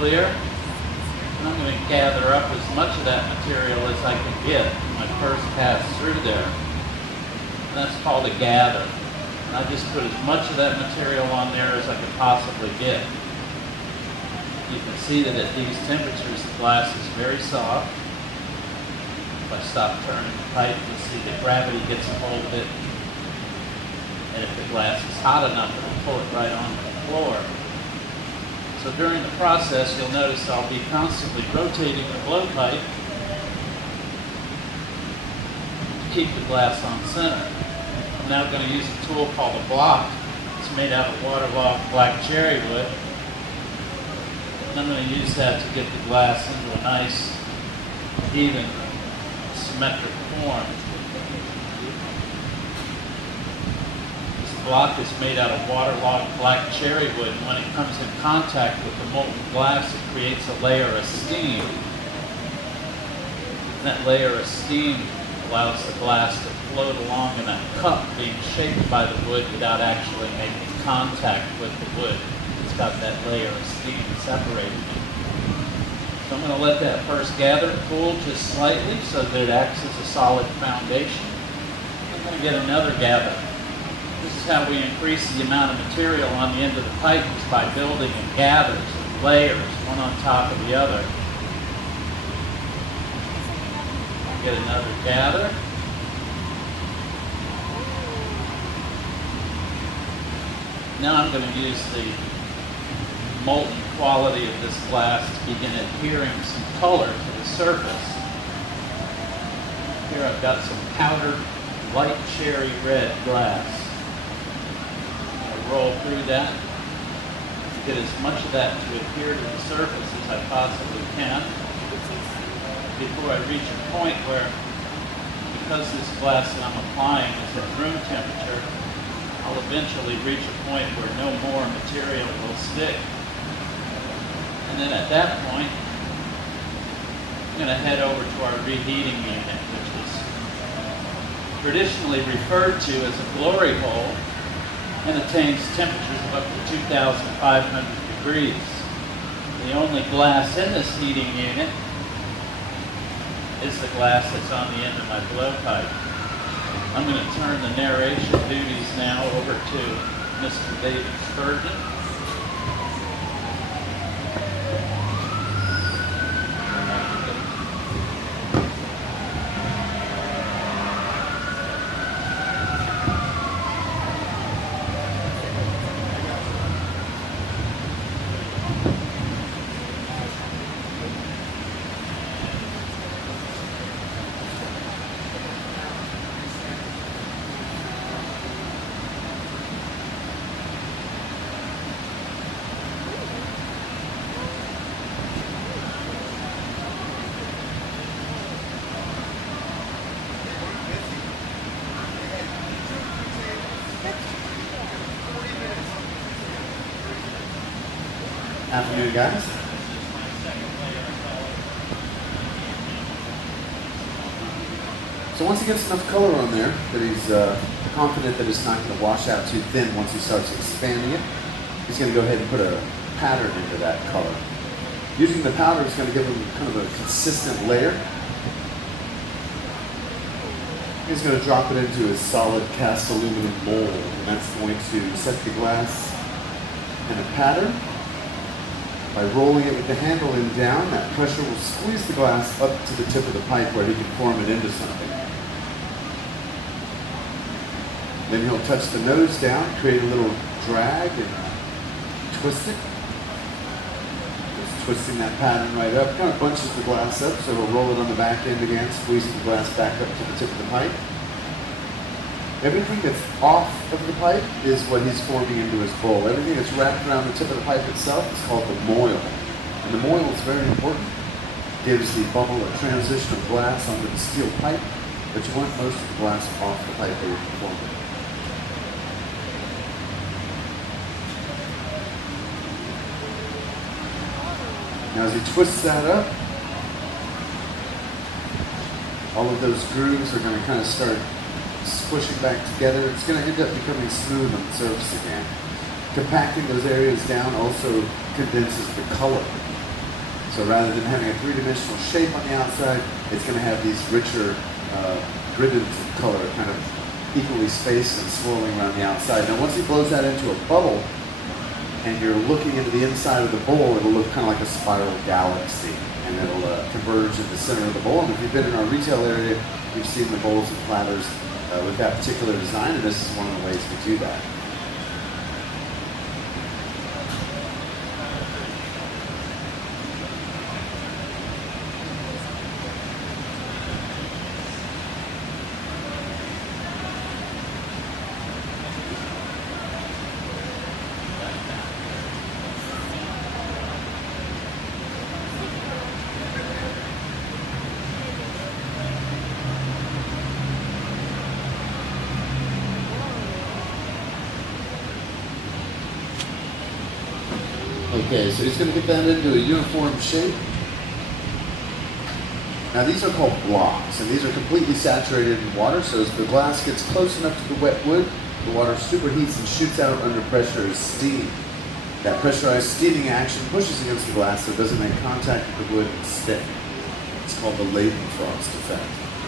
clear. And I'm going to gather up as much of that material as I can get in my first pass through there. And that's called a gather. And I just put as much of that material on there as I could possibly get. You can see that at these temperatures the glass is very soft. If I stop turning the pipe, you'll see that gravity gets a hold of it. And if the glass is hot enough, it'll pull it right onto the floor. So during the process, you'll notice I'll be constantly rotating the blowpipe to keep the glass on center. I'm now going to use a tool called a block. It's made out of waterlogged black cherry wood. And I'm going to use that to get the glass into a nice, even, symmetric form. This block is made out of waterlogged black cherry wood, and when it comes in contact with the molten glass, it creates a layer of steam. And that layer of steam allows the glass to float along in a cup being shaped by the wood without actually making contact with the wood. It's got that layer of steam separated. So I'm going to let that first gather cool just slightly so that it acts as a solid foundation. I'm going to get another gather. This is how we increase the amount of material on the end of the pipe, is by building in gathers and layers, one on top of the other. Get another gather. Now I'm going to use the molten quality of this glass to begin adhering some color to the surface. Here I've got some powdered light cherry red glass. I'll roll through that to get as much of that to adhere to the surface as I possibly can before I reach a point where, because this glass that I'm applying is at room temperature, I'll eventually reach a point where no more material will stick. And then at that point, I'm going to head over to our reheating unit, which is traditionally referred to as a glory hole and attains temperatures of up to 2,500 degrees. The only glass in this heating unit is the glass that's on the end of my blowpipe. I'm going to turn the narration duties now over to Mr. David Spurgeon. Afternoon, guys. So once he gets enough color on there that he's confident that it's not going to wash out too thin once he starts expanding it, he's going to go ahead and put a pattern into that color. Using the powder is going to give him kind of a consistent layer. He's going to drop it into a solid cast aluminum mold, and that's going to set the glass in a pattern. By rolling it with the handle in down, that pressure will squeeze the glass up to the tip of the pipe where he can form it into something. Then he'll touch the nose down, create a little drag, and twist it. Just twisting that pattern right up, kind of bunches the glass up, so he'll roll it on the back end again, squeeze the glass back up to the tip of the pipe. Everything that's off of the pipe is what he's forming into his bowl. Everything that's wrapped around the tip of the pipe itself is called the moil. And the moil is very important. It gives the bubble a transition of glass onto the steel pipe, but you want most of the glass off the pipe that you're forming. Now as he twists that up, all of those grooves are going to kind of start squishing back together. It's going to end up becoming smooth on the surface again. Compacting those areas down also condenses the color So rather than having a three-dimensional shape on the outside, it's going to have these richer gridded color, kind of equally spaced and swirling around the outside. Now once he blows that into a bubble, and you're looking into the inside of the bowl, it'll look kind of like a spiral galaxy, and it'll converge in the center of the bowl. And if you've been in our retail area, you've seen the bowls and platters with that particular design, and this is one of the ways we do that. Okay, so he's going to get that into a uniform shape. Now these are called blocks, and these are completely saturated in water, so as the glass gets close enough to the wet wood, the water superheats and shoots out under pressure as steam. That pressurized steaming action pushes against the glass so it doesn't make contact with the wood and stick. It's called the Leidenfrost effect.